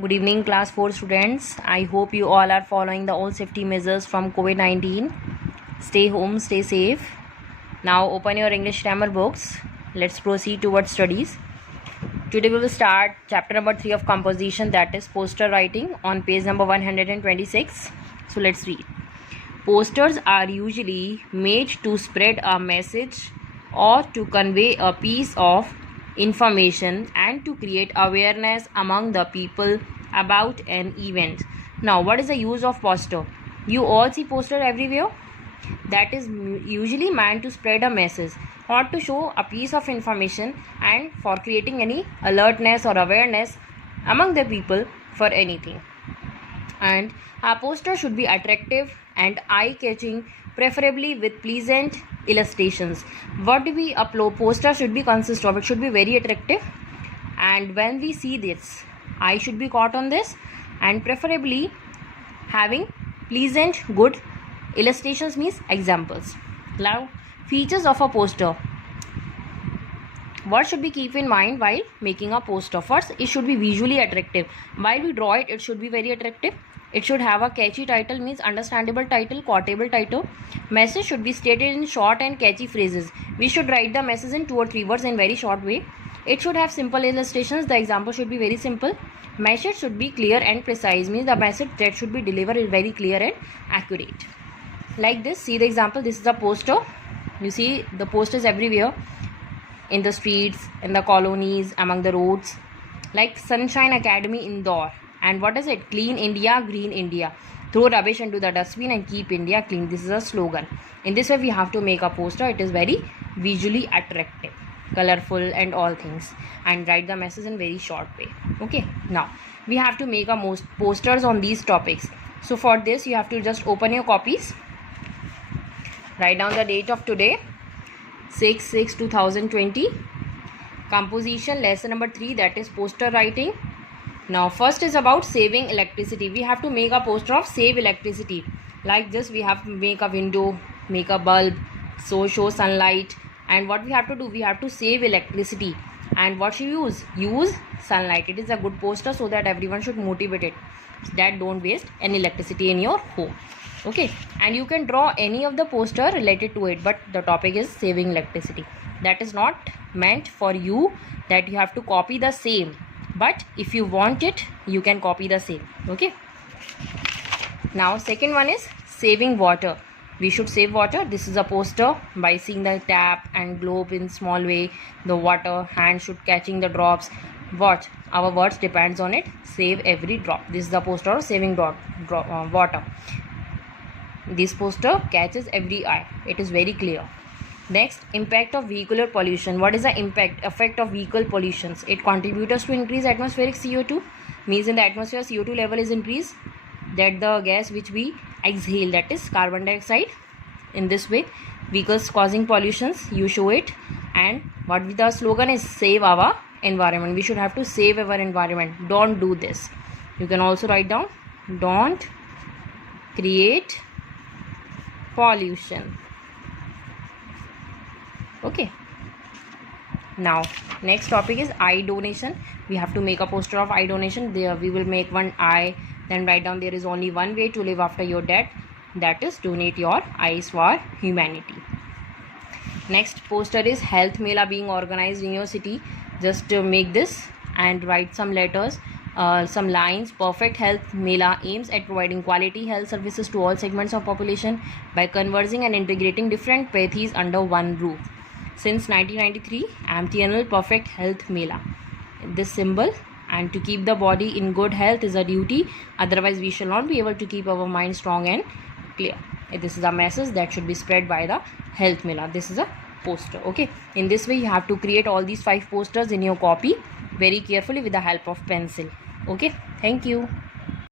Good evening, class 4 students. I hope you all are following the all safety measures from COVID-19. Stay home, stay safe. Now open your English grammar books. Let's proceed towards studies. Today we will start chapter number 3 of composition, that is poster writing, on page number 126. So let's read. Posters are usually made to spread a message or to convey a piece of information and to create awareness among the people about an event. Now, what is the use of poster? You all see poster everywhere. That is usually meant to spread a message or to show a piece of information and for creating any alertness or awareness among the people for anything. And a poster should be attractive and eye-catching, preferably with pleasant illustrations. What do we upload? Poster should be consist of, it should be very attractive, and when we see this, eye should be caught on this, and preferably having pleasant, good illustrations, means examples. Now, features of a poster. What should we keep in mind while making a poster? First, it should be visually attractive. While we draw it, it should be very attractive. It should have a catchy title, means understandable title, quotable title. Message should be stated in short and catchy phrases. We should write the message in 2 or 3 words in very short way. It should have simple illustrations. The example should be very simple. Message should be clear and precise, means the message that should be delivered is very clear and accurate. Like this, see the example. This is a poster. You see the posters everywhere, in the streets, in the colonies, among the roads, like Sunshine Academy Indore. And what is it? Clean India, Green India. Throw rubbish into the dustbin and keep India clean. This is a slogan. In this way, we have to make a poster. It is very visually attractive, colorful and all things. And write the message in very short way. Okay. Now, we have to make a posters on these topics. So, for this, you have to just open your copies. Write down the date of today. 6/6/2020. Composition lesson number 3, that is poster writing. Now first is about saving electricity. We have to make a poster of save electricity. Like this, we have to make a window, make a bulb, so show sunlight. And what we have to do, we have to save electricity. And what should you use? Use sunlight. It is a good poster so that everyone should motivate it, that don't waste any electricity in your home. Okay, and you can draw any of the poster related to it, but the topic is saving electricity. That is not meant for you that you have to copy the same, but if you want it, you can copy the same. Okay, now second one is saving water. We should save water. This is a poster. By seeing the tap and globe in small way, the water, hand should catching the drops. What our words depends on it. Save every drop. This is the poster of saving water. This poster catches every eye. It is very clear. Next, impact of vehicular pollution. What is the effect of vehicle pollutions? It contributes to increase atmospheric CO2. Means in the atmosphere, CO2 level is increased. That the gas which we exhale, that is carbon dioxide. In this way, vehicles causing pollutions, you show it. And what the slogan is, save our environment. We should have to save our environment. Don't do this. You can also write down, don't create pollution. Okay, now next topic is eye donation. We have to make a poster of eye donation. There we will make one eye, then write down there is only one way to live after your death, that is donate your eyes for humanity. Next poster is health mela being organized in your city. Just make this and write some letters, some lines. Perfect health mela aims at providing quality health services to all segments of population by converging and integrating different pathies under one roof. Since 1993, MTNL Perfect Health Mela. This symbol, and to keep the body in good health is a duty. Otherwise, we shall not be able to keep our mind strong and clear. This is a message that should be spread by the health mela. This is a poster. Okay, in this way, you have to create all these 5 posters in your copy very carefully with the help of pencil. Okay, thank you.